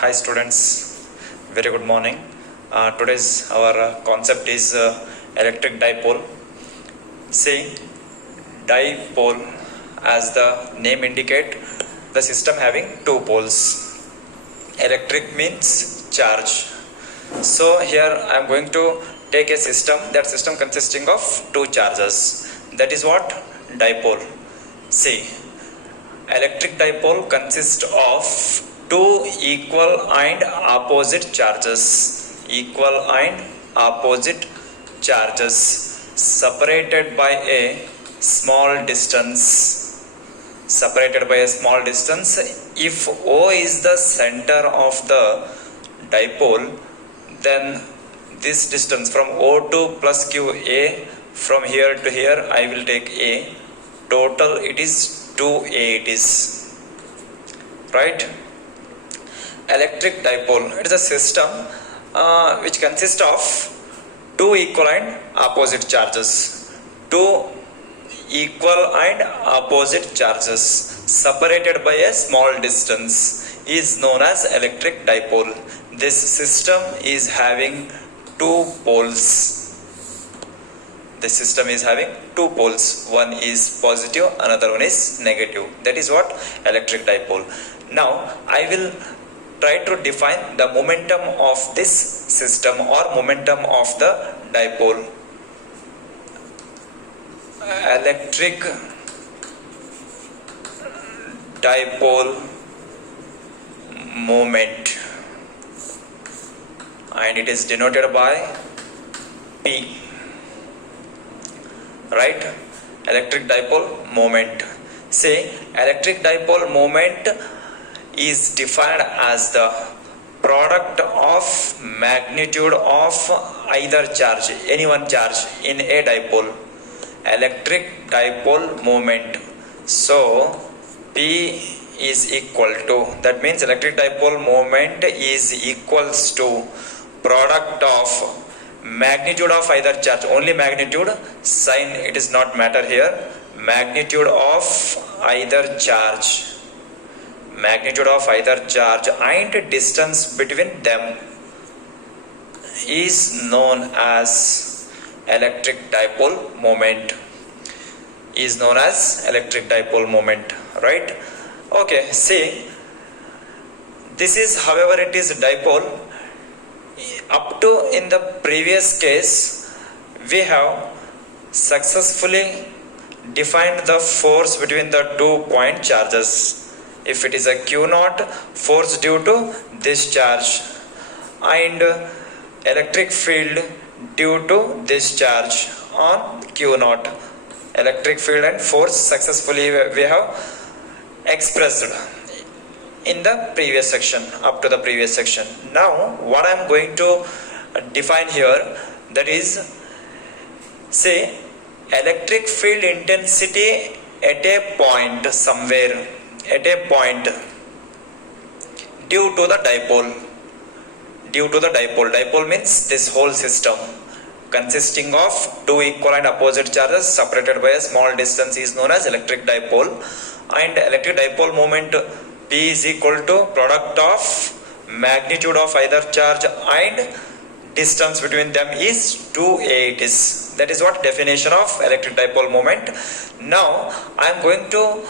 Hi students, very good morning. Today's our concept is electric dipole. See, dipole, as the name indicate, the system having two poles. Electric means charge. So here I am going to take a system, that system consisting of two charges. That is what? Dipole. See, electric dipole consists of two equal and opposite charges, separated by a small distance. If O is the center of the dipole, then this distance from O2 plus Q A, from here to here I will take A. Total it is 2A, it is right. Electric dipole, it is a system which consists of two equal and opposite charges. Two equal and opposite charges separated by a small distance is known as electric dipole. This system is having two poles. This system is having two poles. One is positive, another one is negative. That is what? Electric dipole. Now I will try to define the momentum of this system or momentum of the dipole. Electric dipole moment, and it is denoted by P, right? Electric dipole moment. Say, electric dipole moment is defined as the product of magnitude of either charge, any one charge in a dipole. Electric dipole moment. So P is equal to, that means electric dipole moment is equals to product of magnitude of either charge, only magnitude, sign it is not matter here, magnitude of either charge, and distance between them is known as electric dipole moment. Right? Okay, see, this is, however, it is dipole. Up to in the previous case, we have successfully defined the force between the 2 point charges. If it is a Q0, force due to this charge, and electric field due to this charge on Q0. Electric field and force successfully we have expressed in the previous section, up to the previous section. Now what I am going to define here, that is, say, electric field intensity at a point somewhere, due to the dipole. Dipole means this whole system consisting of two equal and opposite charges separated by a small distance is known as electric dipole. And electric dipole moment P is equal to product of magnitude of either charge and distance between them is 2A, it is. That is what definition of electric dipole moment. Now I am going to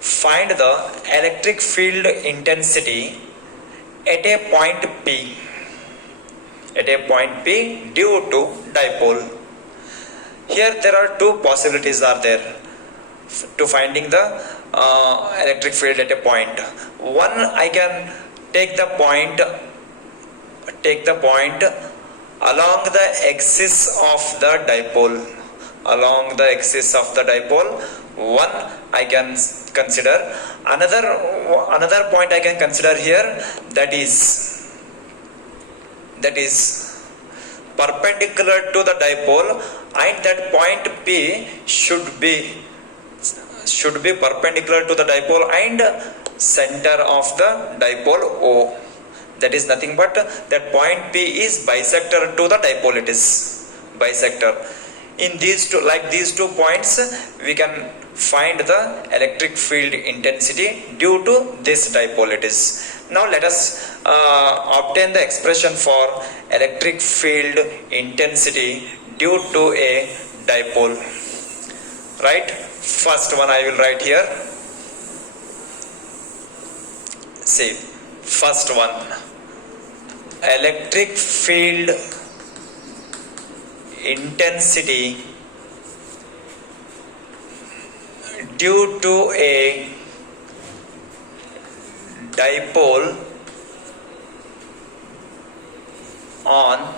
find the electric field intensity at a point P, due to dipole. Here there are two possibilities are there to finding the electric field at a point. One, I can take the point along the axis of the dipole. One I can consider. Another point I can consider here, that is perpendicular to the dipole, and that point P should be perpendicular to the dipole and center of the dipole O. That is nothing but that point P is bisector to the dipole, it is bisector. In these two points we can find the electric field intensity due to this dipole it is. Now let us obtain the expression for electric field intensity due to a dipole. Right? First one I will write here. See, first one, electric field intensity due to a dipole on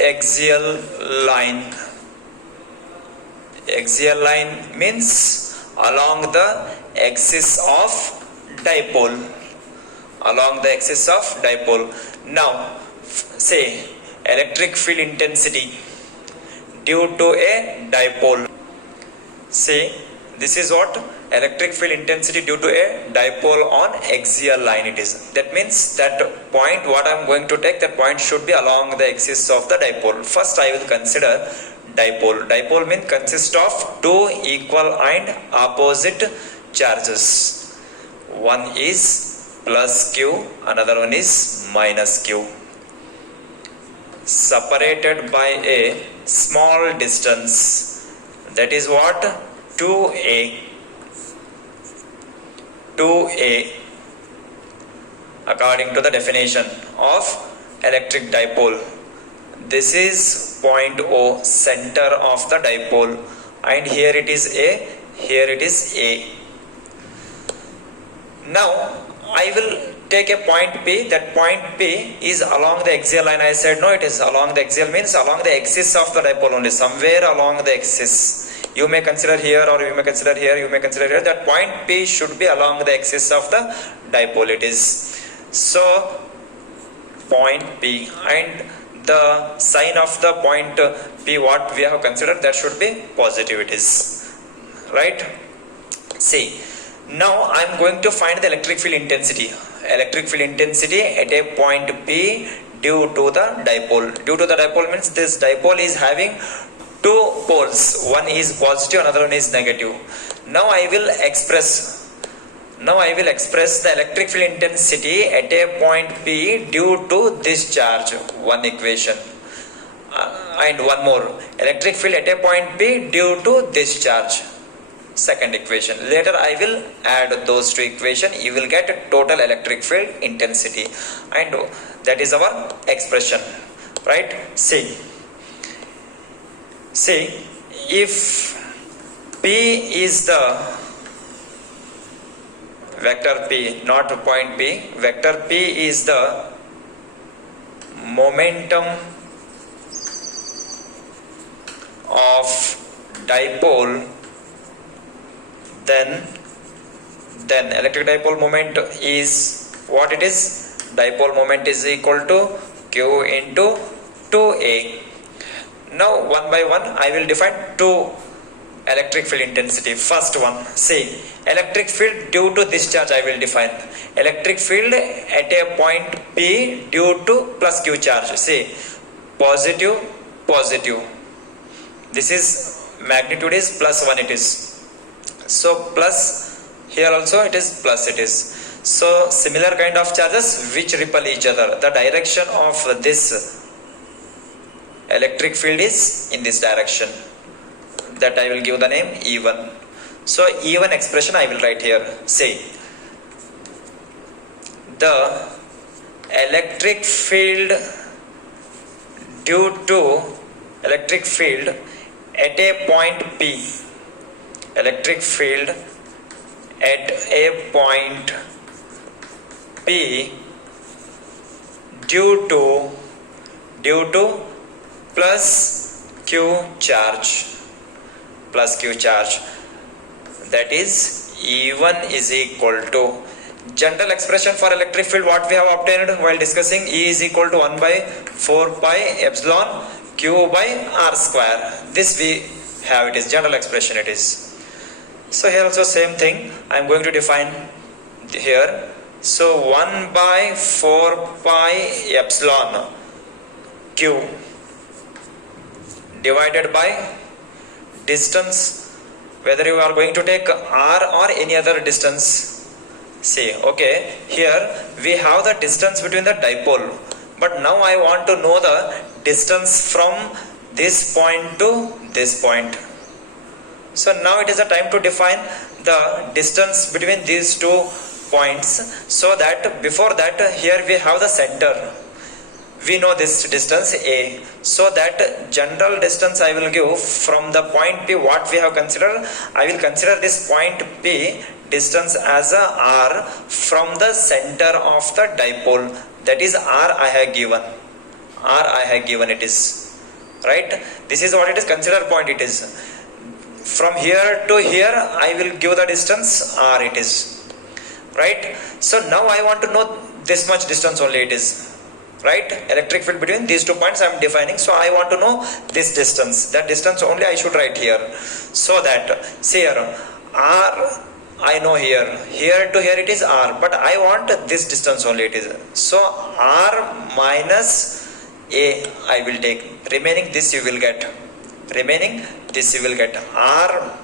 axial line. Axial line means along the axis of dipole. Along the axis of dipole. Now, say electric field intensity due to a dipole. Say this is what electric field intensity due to a dipole on axial line it is. That means that point what I am going to take, that point should be along the axis of the dipole. First I will consider dipole. Dipole means consists of two equal and opposite charges. One is plus q, another one is minus q. Separated by a small distance, that is what? 2a. 2a according to the definition of electric dipole. This is point O, center of the dipole, and here it is A, here it is A. Now I will take a point P. That point P is along the axial line. I said no, it is along the axial means along the axis of the dipole only, somewhere along the axis. You may consider here, or you may consider here, you may consider here. That point P should be along the axis of the dipole it is. So point P, and the sign of the point P what we have considered, that should be positive it is. Right? See, now I am going to find the electric field intensity. Electric field intensity at a point P due to the dipole. Due to the dipole means this dipole is having two poles. One is positive, another one is negative. Now I will express the electric field intensity at a point P due to this charge. One equation. And one more. Electric field at a point P due to this charge. Second equation. Later I will add those two equations. You will get total electric field intensity. And that is our expression. Right? See, if P is the vector P, not point P, vector P is the momentum of dipole, then electric dipole moment is what it is? Dipole moment is equal to Q into 2A. Now one by one I will define two electric field intensity. First one, say electric field due to this charge I will define. Electric field at a point P due to plus Q charge. Say positive, positive. This is magnitude is plus 1 it is. So plus, here also it is plus it is. So similar kind of charges which repel each other. The direction of this electric field is in this direction. That I will give the name E1. So E1 expression I will write here. Say the electric field due to electric field at a point P. Electric field at a point P due to plus Q charge. Plus Q charge. That is E1 is equal to general expression for electric field what we have obtained while discussing. E is equal to 1 by 4 pi epsilon Q by R square. This we have, it is general expression it is. So here also same thing I am going to define here. So 1 by 4 pi epsilon Q divided by distance whether you are going to take r or any other distance. See, okay, here we have the distance between the dipole, but now I want to know the distance from this point to this point. So now it is the time to define the distance between these two points, so that before that here we have the center. We know this distance a, so that general distance I will give from the point P what we have considered. I will consider this point P distance as a r from the center of the dipole, that is r I have given. It is right. This is what it is, considered point it is. From here to here I will give the distance r it is, right. So now I want to know this much distance only it is, right. Electric field between these 2 points I am defining, so I want to know this distance. That distance only I should write here, so that see here r I know here to here it is r, but I want this distance only it is. So r minus a I will take, remaining this you will get, r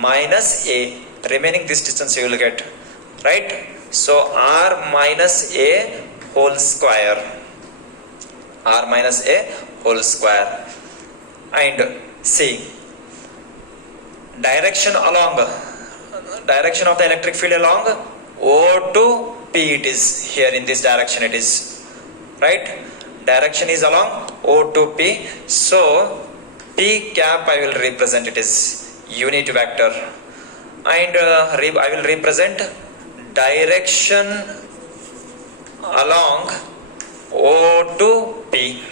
minus a, remaining this distance you will get, right. So r minus a whole square, and see direction of the electric field along O to P it is, here in this direction it is, right. Direction is along O to P, so P cap I will represent it is unit vector, and I will represent direction along O to P.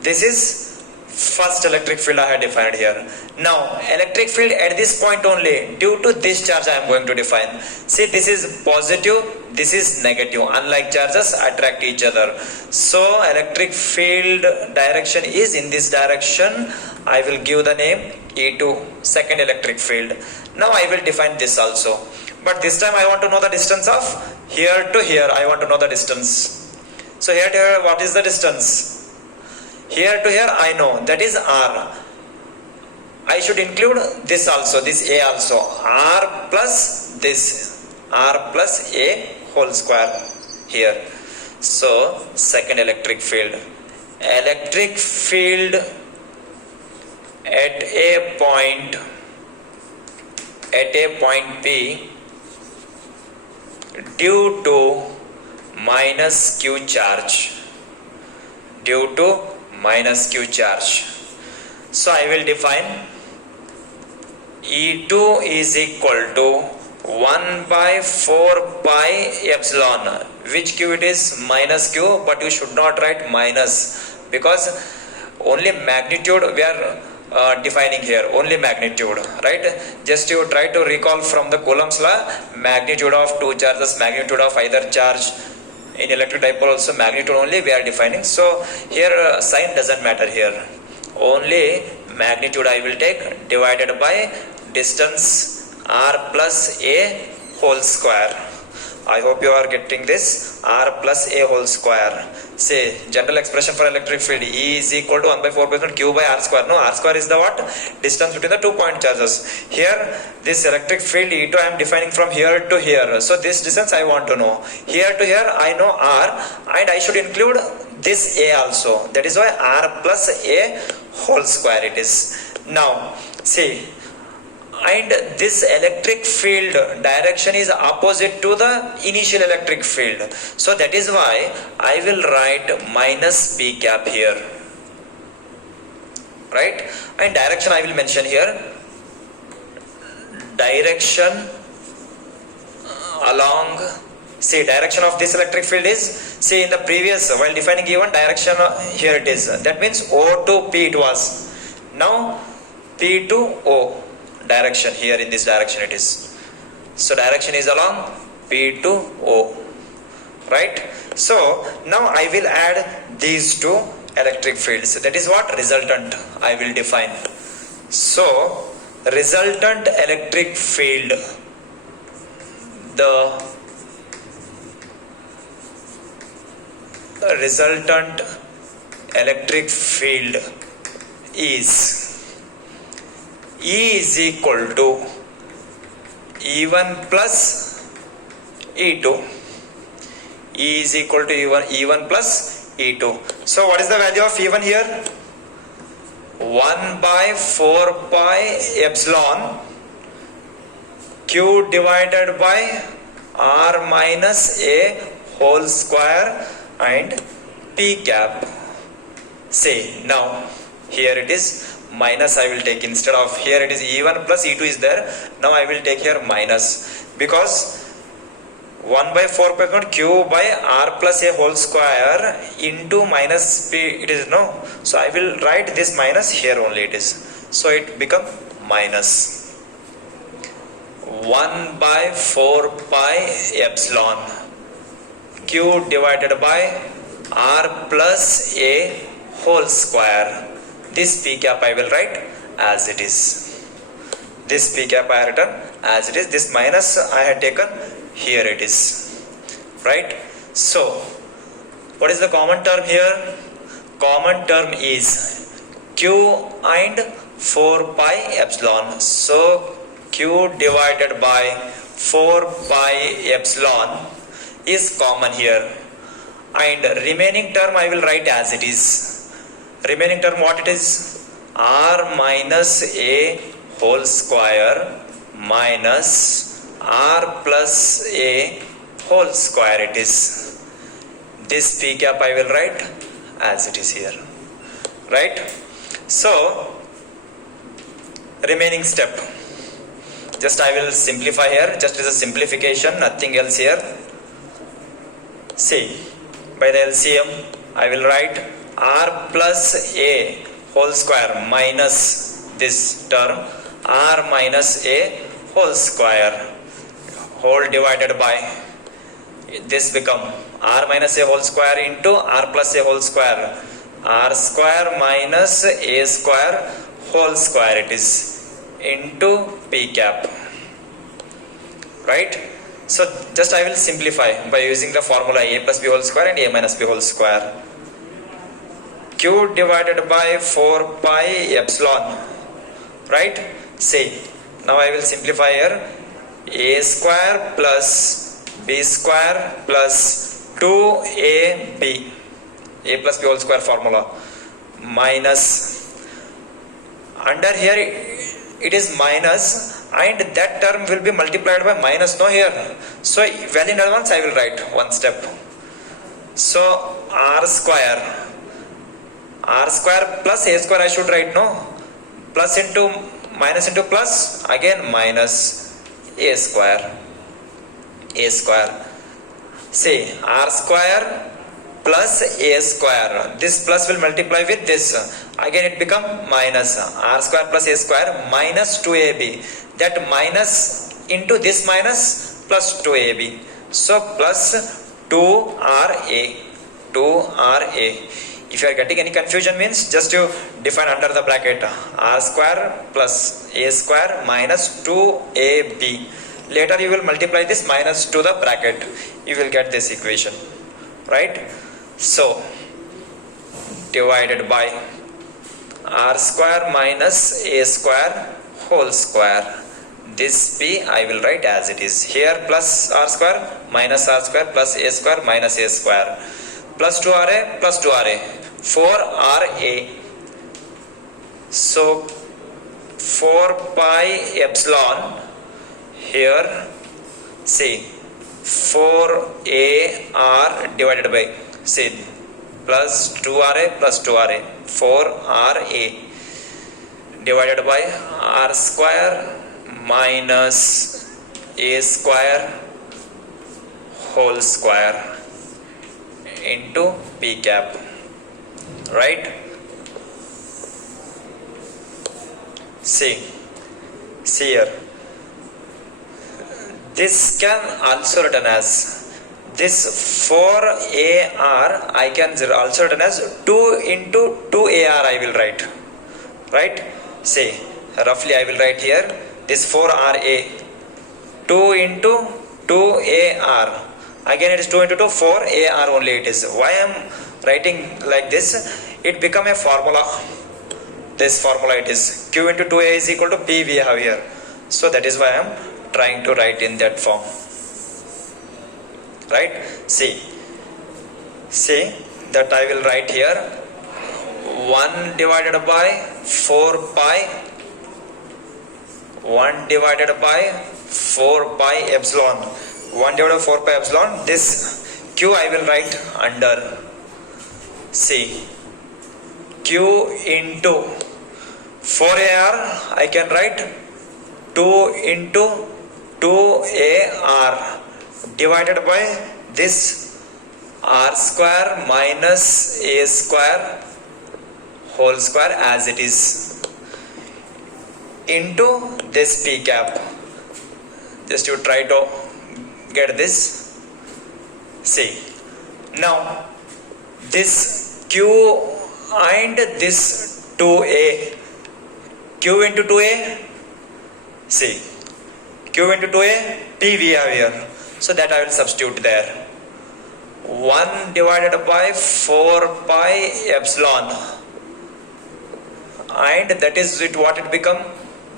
This is first electric field I have defined here. Now electric field at this point only, due to this charge I am going to define. See, this is positive, this is negative, unlike charges attract each other. So electric field direction is in this direction. I will give the name E2, second electric field. Now I will define this also, but this time I want to know the distance of here to here. I want to know the distance. So here to here, what is the distance? Here to here I know, that is r. I should include this also, this a also, r plus a whole square here. So second electric field at a point P due to minus q charge, so I will define E2 is equal to 1 by 4 pi epsilon, which q it is, minus q, but you should not write minus, because only magnitude we are defining here, only magnitude, right. Just you try to recall from the Coulomb's law, magnitude of two charges, magnitude of either charge. In electric dipole also magnitude only we are defining, so here sign doesn't matter here, only magnitude I will take divided by distance r plus a whole square. I hope you are getting this, r plus a whole square. Say general expression for electric field, E is equal to 1 by 4 q by r square. No, r square is the what? Distance between the 2 point charges. Here this electric field E2 I am defining from here to here, so this distance I want to know. Here to here I know r, and I should include this a also, that is why r plus a whole square it is. Now see, and this electric field direction is opposite to the initial electric field, so that is why I will write minus p cap here, right. And direction I will mention here, direction along, see direction of this electric field is, see in the previous while defining given direction here it is, that means O to P it was, now P to O direction, here in this direction it is, so direction is along P to O, right. So now I will add these two electric fields, that is what resultant I will define. So resultant electric field, the resultant electric field is E is equal to E1 plus E2. E is equal to E1 plus E2. So what is the value of E1 here? 1 by 4 pi epsilon Q divided by R minus A whole square and P cap. Say now here it is minus, I will take instead of here it is E1 plus E2 is there. Now I will take here minus, because 1 by 4 pi Q by R plus A whole square into minus P it is no. So I will write this minus here only it is. So it become minus 1 by 4 pi epsilon Q divided by R plus A whole square. This P cap I will write as it is. This P cap I have written as it is. This minus I had taken here it is. Right? So, what is the common term here? Common term is Q and 4 pi epsilon. So, Q divided by 4 pi epsilon is common here. And remaining term I will write as it is. Remaining term what it is? R minus A whole square minus R plus A whole square it is. This P cap I will write as it is here. Right? So, remaining step. Just I will simplify here. Just as a simplification, nothing else here. See, by the LCM, I will write R plus A whole square minus this term R minus A whole square whole divided by this become R minus A whole square into R plus A whole square. R square minus A square whole square it is into P cap. Right? So just I will simplify by using the formula A plus B whole square and A minus B whole square. Q divided by 4 pi epsilon. Right? See, now I will simplify here. A square plus B square plus 2AB. A plus B whole square formula. Minus. Under here it is minus and that term will be multiplied by minus no here. So well in advance I will write one step. So R square plus A square I should write no. Plus into minus into plus again minus A square. Say R square plus A square. This plus will multiply with this. Again it become minus R square plus A square minus 2AB. That minus into this minus plus 2AB. So plus 2RA. If you are getting any confusion means just you define under the bracket R square plus A square minus 2AB. Later you will multiply this minus to the bracket. You will get this equation. Right? So divided by R square minus A square whole square. This P I will write as it is. Here plus R square minus R square plus A square minus A square. Plus 2RA plus 2RA. 4RA. So 4 pi epsilon here. See 4AR divided by say plus 2RA plus 2RA. 4RA divided by R square minus A square whole square into P cap. Right? See here. This can also written as this 4AR I can also written as 2 into 2AR I will write. Right? See, roughly I will write here this 4RA 2 into 2AR. Again it is 2 into 2 4AR only it is. Why I am writing like this? It become a formula. this formula it is Q into 2A is equal to P we have here. So that is why I am trying to write in that form. Right? See that I will write here 1 divided by 4 pi 1 divided by 4 pi epsilon 1 divided by 4 pi epsilon. This Q I will write under, see, Q into 4AR I can write 2 into 2AR divided by this R square minus A square whole square as it is into this P cap. Just you try to get this. See, now this Q and this 2A, Q into 2A, see, Q into 2A, P we have here, so that I will substitute there. 1 divided by 4 pi epsilon, and that is it, what it become.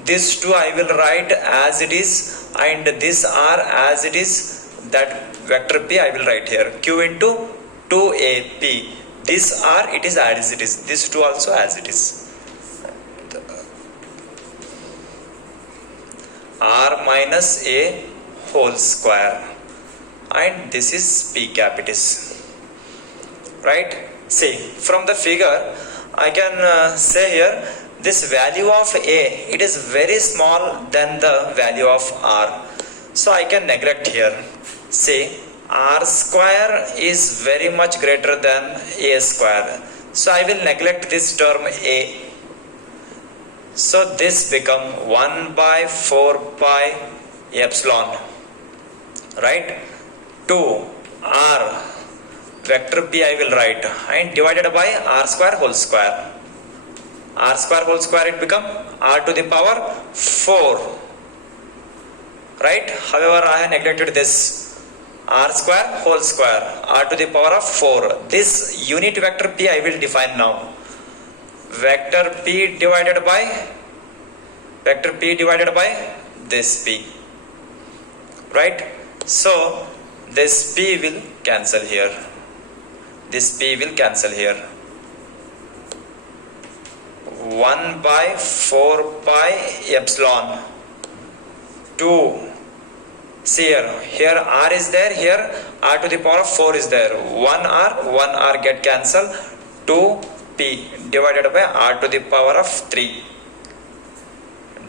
This 2 I will write as it is, and this R as it is. That vector P I will write here, Q into 2AP. This R it is as it is, this 2 also as it is. R minus A whole square, and this is P cap it is. Right? See, from the figure I can say here, this value of A, it is very small than the value of R. So I can neglect here. Say R square is very much greater than A square. So I will neglect this term A. So this become 1 by 4 pi epsilon. Right? 2 R vector P I will write, and divided by R square whole square. R square whole square it become R to the power 4. Right? However, I have neglected this R square whole square, R to the power of 4. This unit vector P I will define now. Vector P divided by this P. Right? So this P will cancel here. This P will cancel here. 1 by 4 pi epsilon 2. See here R is there, here R to the power of 4 is there. 1 R get cancelled. 2P divided by R to the power of 3.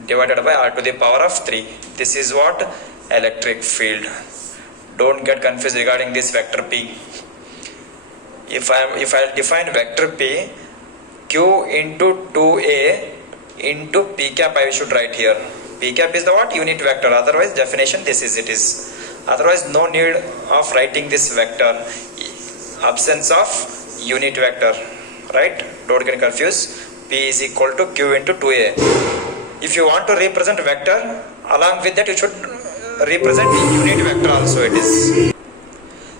Divided by R to the power of 3. This is what? Electric field. Don't get confused regarding this vector P. If I define vector P, Q into 2A into P cap I should write here. P cap is the what? Unit vector. Otherwise definition this is it is. Otherwise no need of writing this vector. Absence of unit vector. Right? Don't get confused. P is equal to Q into 2A. If you want to represent vector, along with that you should represent unit vector also it is.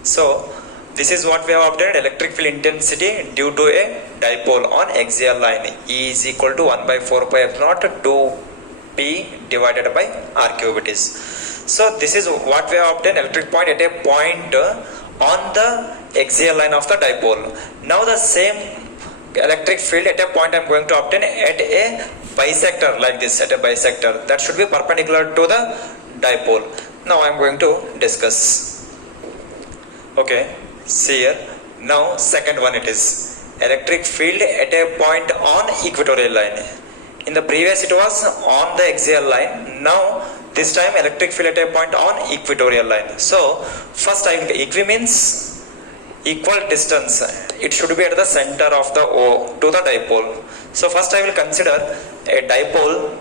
So this is what we have obtained, electric field intensity due to a dipole on axial line. E is equal to 1 by 4 pi epsilon 2P divided by R cube it is. So this is what we have obtained, electric point at a point on the axial line of the dipole. Now the same electric field at a point I am going to obtain at a bisector like this, at a bisector that should be perpendicular to the dipole. Now I am going to discuss. Okay, see here. Now second one it is electric field at a point on equatorial line. In the previous it was on the axial line. Now this time electric field at a point on equatorial line. So first I will, equi means equal distance. It should be at the center of the O to the dipole. So first I will consider a dipole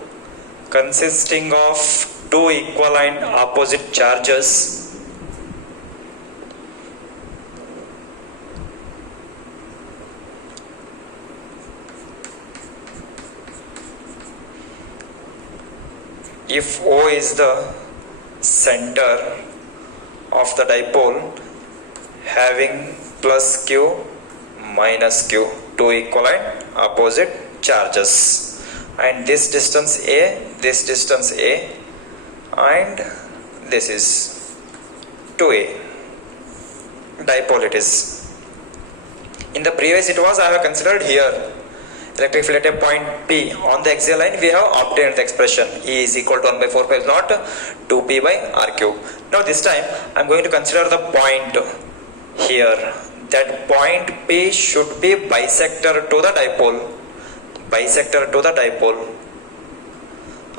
consisting of two equivalent opposite charges if O is the center of the dipole having plus Q minus Q, two equivalent opposite charges. and this distance A, and this is 2A. Dipole it is. In the previous it was, I have considered here electric field at a point P on the axial line. We have obtained the expression E is equal to 1 by 4 pi epsilon naught 2P by R cube. Now this time I am going to consider the point here. That point P should be bisector to the dipole,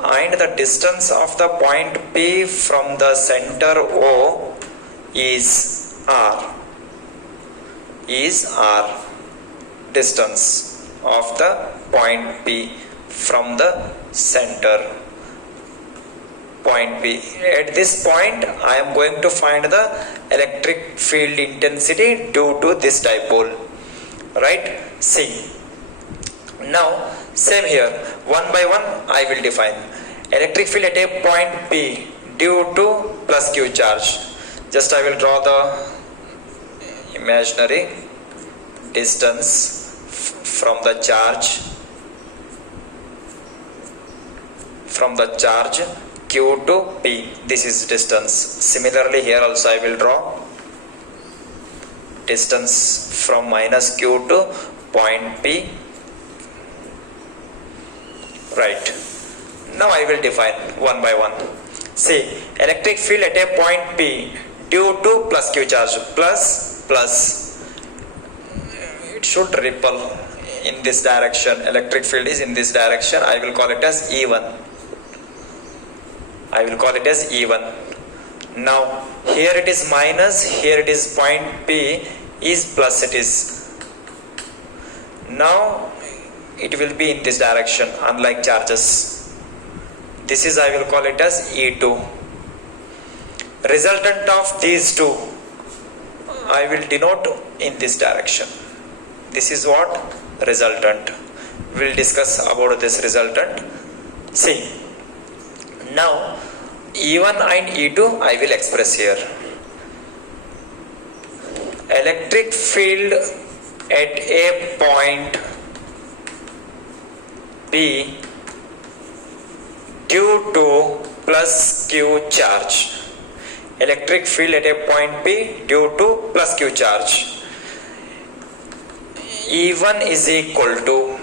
and the distance of the point P from the center O is R. Distance of the point P from the center point P. At this point I am going to find the electric field intensity due to this dipole, right? See, now same here, one by one I will define electric field at a point P due to plus Q charge. Just I will draw the imaginary distance from the charge Q to P. This is distance. Similarly here also I will draw distance from minus Q to point P. Right. Now I will define one by one. See, electric field at a point P due to plus Q charge, plus it should ripple in this direction. Electric field is in this direction. I will call it as E1. Now here it is minus, here it is point P is plus it is. Now it will be in this direction, unlike charges. This is, I will call it as E2. Resultant of these two I will denote in this direction. This is what? Resultant. We will discuss about this resultant. See, now E1 and E2 I will express here. Electric field at a point P due to plus Q charge. Electric field at a point P due to plus Q charge. E1 is equal to,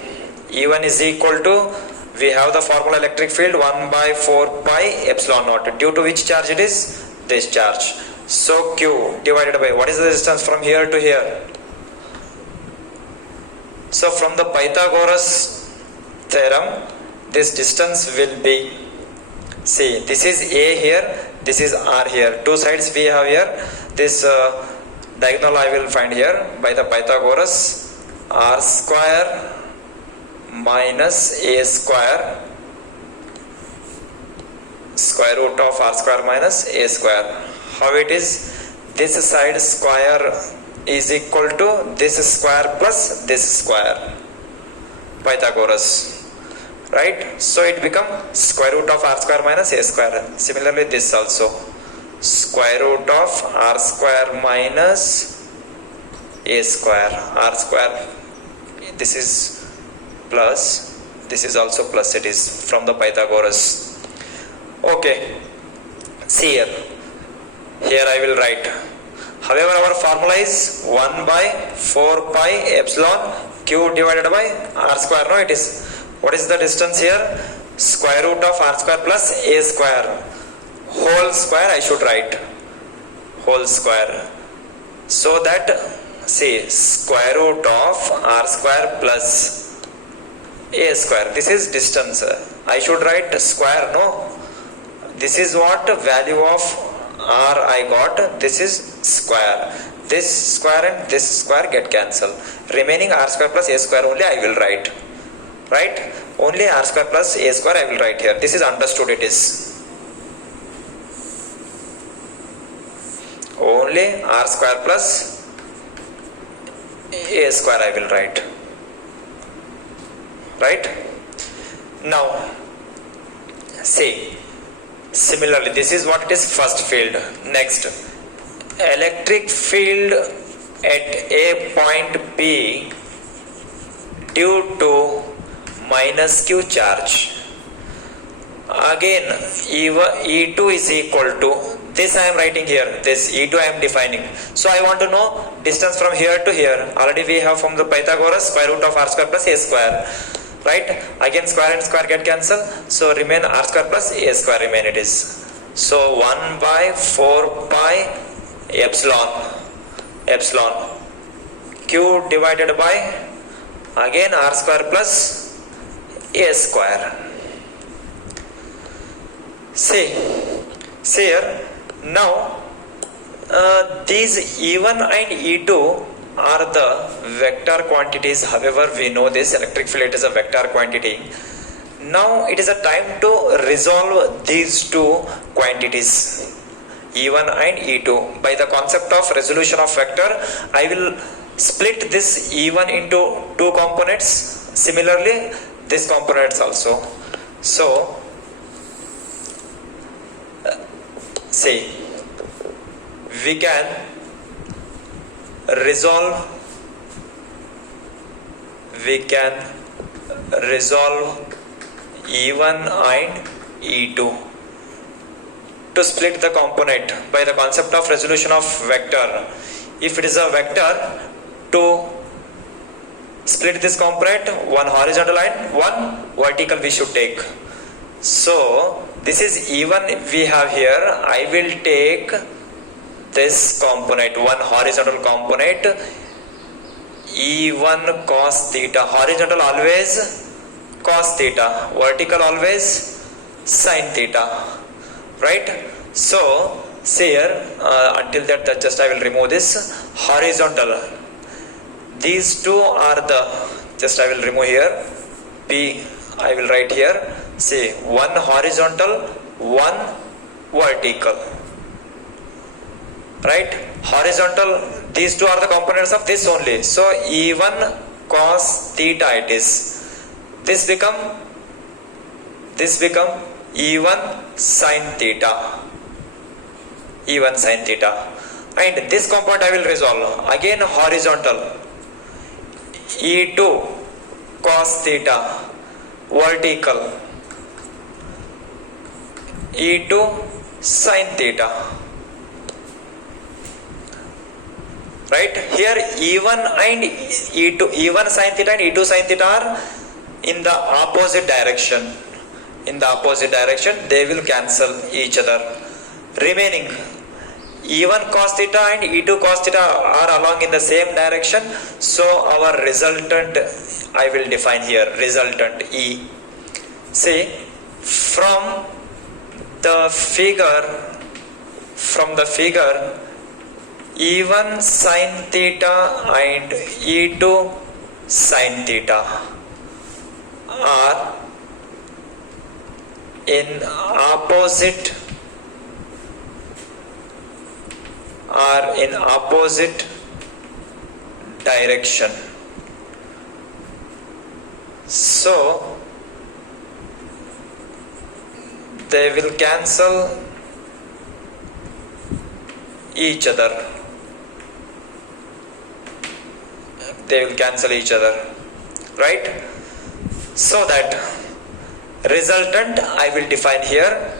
we have the formula electric field 1 by 4 pi epsilon naught, due to which charge it is? This charge. So Q divided by, what is the distance from here to here? So from the Pythagoras theorem, this distance will be, see, this is A here, this is R here. Two sides we have here. This diagonal I will find here by the Pythagoras. R square minus A square, square root of R square minus A square. How it is? This side square is equal to this square plus this square. Pythagoras, right? So it becomes square root of R square minus A square. Similarly this also, square root of R square minus A square. R square, this is plus, this is also plus, it is from the Pythagoras. Okay, see here I will write. However, our formula is 1 by 4 pi epsilon Q divided by R square. No, it is, what is the distance here? Square root of R square plus A square. Whole square I should write. Whole square. So that, see, square root of R square plus A square. This is distance. I should write square, no? This is what value of R I got. This is square. This square and this square get cancelled. Remaining R square plus A square only I will write. Right? Only R square plus A square I will write here. This is understood, it is. Only R square plus A square I will write. Right? Now, see, similarly, this is what it is, first field. Next, electric field at a point P due to minus q charge. Again E2 is equal to this. I am writing here, this E2 I am defining. So I want to know distance from here to here. Already we have from the Pythagoras square root of r square plus a square, right? Again square and square get cancelled, so remain r square plus a square remain it is. So 1 by 4 pi epsilon q divided by again r square plus a square. See here now these E1 and E2 are the vector quantities. However, we know this electric field is a vector quantity. Now it is a time to resolve these two quantities, E1 and E2. By the concept of resolution of vector, I will split this E1 into two components. Similarly, this components also. So see, we can resolve E1 and E2 to split the component by the concept of resolution of vector. If it is a vector, to split this component, one horizontal and one vertical we should take. So this is E1 we have here. I will take this component, one horizontal component, E1 cos theta. Horizontal always cos theta, vertical always sin theta, right? So see here, until that just I will remove this horizontal. These two are the, just I will remove here, P I will write here. See, one horizontal, one vertical, right? Horizontal, these two are the components of this only. So E1 cos theta it is. This become E1 sin theta. E1 sin theta. And this component I will resolve. Again horizontal, E2 cos theta. Vertical, E2 sin theta, right? Here E1 and E2, E1 sin theta and E2 sin theta are in the opposite direction. In the opposite direction, they will cancel each other. Remaining E1 cos theta and E2 cos theta are along in the same direction. So our resultant I will define here, resultant E. See, from the figure, E1 sin theta and E2 sin theta are in opposite direction. So they will cancel each other. Right? So that resultant I will define here,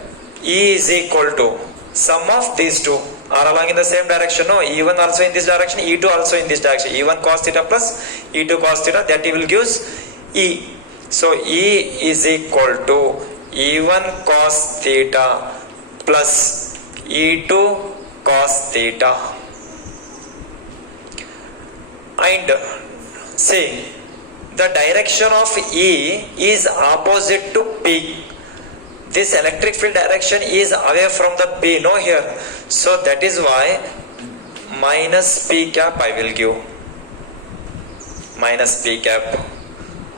E is equal to sum of these two are along in the same direction. No, E1 also in this direction, E2 also in this direction. E1 cos theta plus E2 cos theta, that will gives E. So E is equal to E1 cos theta plus E2 cos theta. And see, the direction of E is opposite to P. This electric field direction is away from the P, no here. So that is why minus P cap I will give. Minus P cap.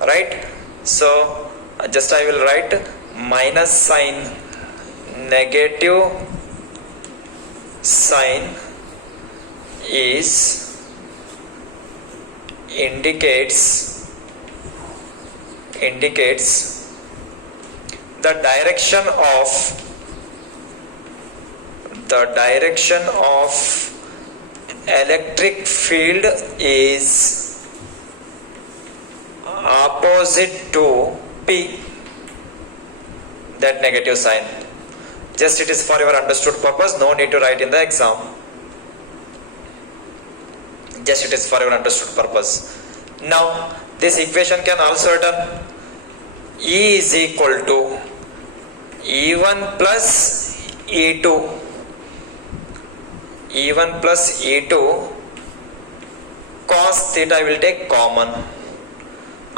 Right? So just I will write minus sign, negative sign is indicates the direction of electric field is opposite to P, that negative sign. Just it is for your understood purpose, no need to write in the exam. Just it is for your understood purpose. Now this equation can also written E is equal to E1 plus E2. E1 plus E2 cos theta I will take common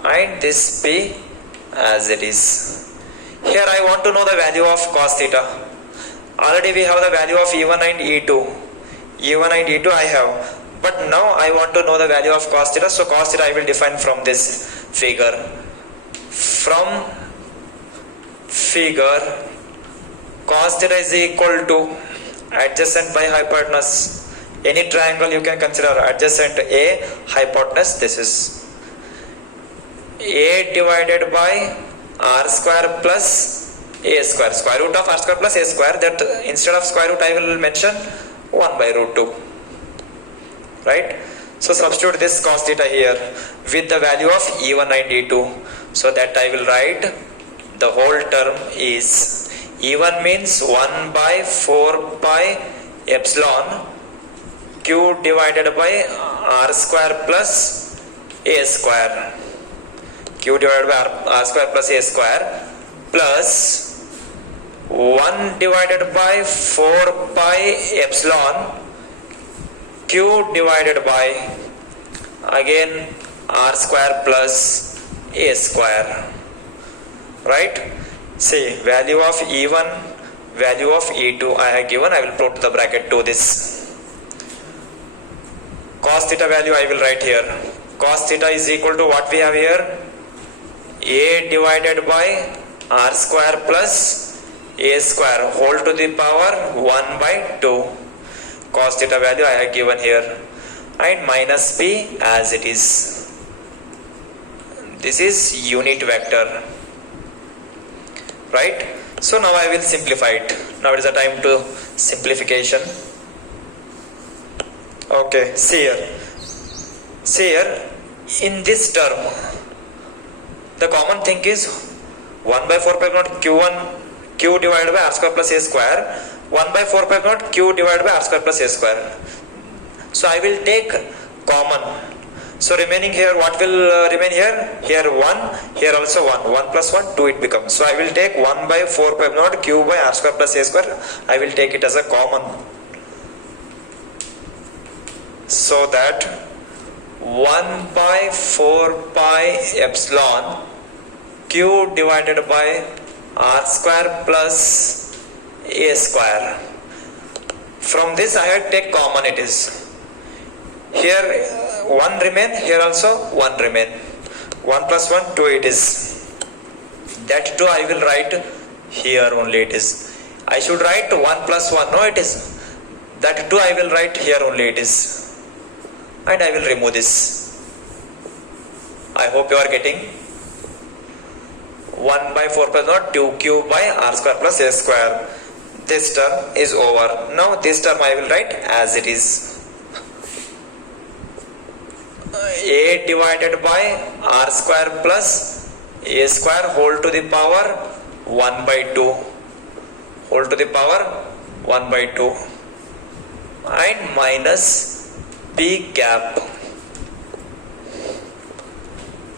and this P as it is. Here I want to know the value of cos theta. Already we have the value of E1 and E2. E1 and E2 I have. But now I want to know the value of cos theta. So cos theta I will define from this figure. From figure, cos theta is equal to adjacent by hypotenuse. Any triangle you can consider adjacent A, hypotenuse. This is A divided by R square plus A square. Square root of R square plus A square. That instead of square root I will mention 1 by root 2. Right? So substitute this cos theta here with the value of E1 and E2. So that I will write the whole term is E1 means 1 by 4 pi epsilon Q divided by R square plus A square. Q divided by R square plus A square plus 1 divided by 4 pi epsilon Q divided by again R square plus A square. Right? See, value of E1, value of E2 I have given. I will put the bracket to this. Cos theta value I will write here. Cos theta is equal to what we have here? A divided by R square plus A square whole to the power 1 by 2. Cos theta value I have given here. And minus P as it is. This is unit vector. Right? So now I will simplify it. Now it is the time to simplification. Okay, see here. See here, in this term, the common thing is 1 by 4 pi naught Q1 Q divided by R square plus A square. 1 by 4 pi naught Q divided by R square plus A square. So I will take common. So remaining here, what will remain here? Here 1, here also 1. 1 plus 1, 2 it becomes. So I will take 1 by 4 pi naught Q by R square plus A square. I will take it as a common. So that 1 by 4 pi epsilon Q divided by R square plus A square. From this I have take common it is. Here 1 remain, here also 1 remain. 1 plus 1, 2 it is. That 2 I will write here only it is. I should write 1 plus 1, no it is. That 2 I will write here only it is. And I will remove this. I hope you are getting. 1 by 4 plus naught 2Q by R square plus A square. This term is over. Now this term I will write as it is. A divided by R square plus A square whole to the power 1 by 2. Whole to the power 1 by 2. And minus P cap.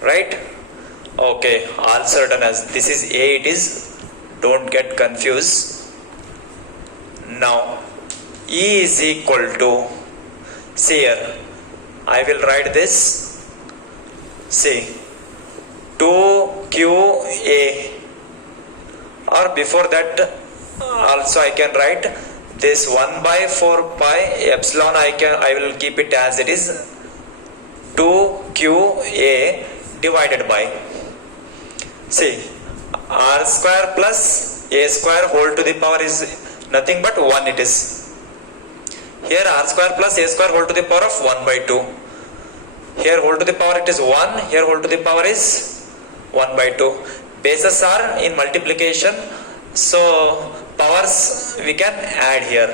Right? Okay, all certain as this is A it is. Don't get confused. Now E is equal to, see here, I will write this, see, 2QA, or before that also I can write this 1 by 4 pi epsilon I will keep it as it is 2QA divided by, see, R square plus A square whole to the power is nothing but 1 it is. Here R square plus A square whole to the power of 1 by 2. Here whole to the power it is 1. Here whole to the power is 1 by 2. Bases are in multiplication. So powers we can add here.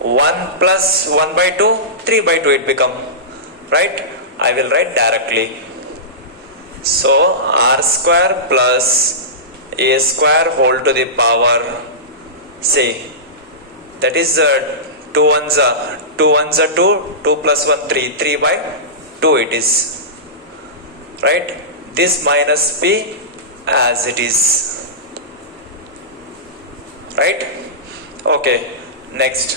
1 plus 1 by 2, 3 by 2 it become. Right? I will write directly. So r square plus a square whole to the power, say, that is 2 ones are 2 ones are 2, 2 plus 1 3, 3 by 2 it is, right? This minus p as it is, right? Okay, next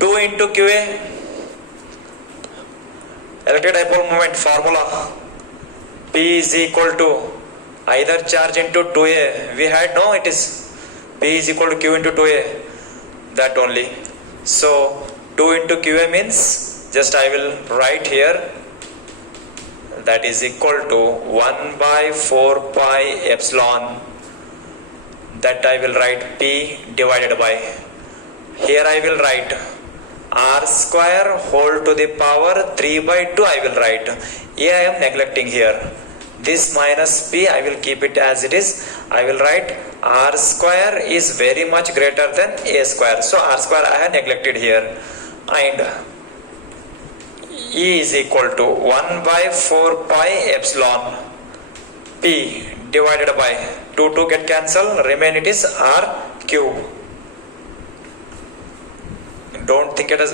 2 into qa, electric dipole moment formula, p is equal to either charge into 2a, we had, no, it is p is equal to q into 2a, that only. So 2 into qa means, just I will write here, that is equal to 1 by 4 pi epsilon, that I will write p divided by, here I will write r square whole to the power 3 by 2 I will write, a I am neglecting here, this minus p I will keep it as it is, I will write r square is very much greater than a square, so r square I have neglected here, and e is equal to 1 by 4 pi epsilon p divided by 2 to get cancel, remain it is r cube. Don't think it is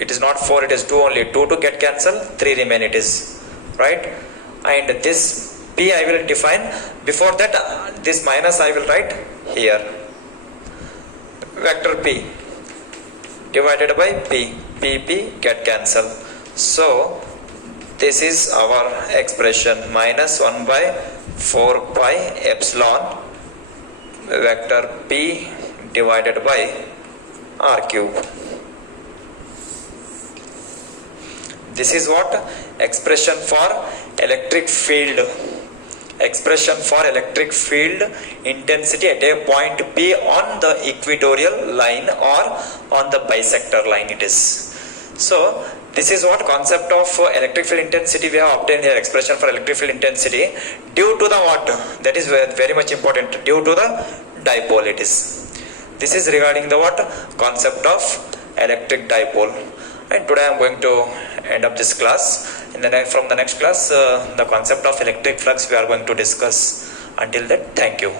it is not 4, it is 2 only, 2 to get cancel, 3 remain it is, right? And this p I will define, before that this minus I will write here, vector p divided by p, p get cancel, so this is our expression, minus 1 by 4 pi epsilon vector p divided by r cube. This is what expression for electric field, expression for electric field intensity at a point P on the equatorial line or on the bisector line it is. So this is what concept of electric field intensity we have obtained here, expression for electric field intensity due to the what, that is very much important, due to the dipole it is. This is regarding the what, concept of electric dipole. And today I am going to end up this class. From the next class, the concept of electric flux we are going to discuss. Until then, thank you.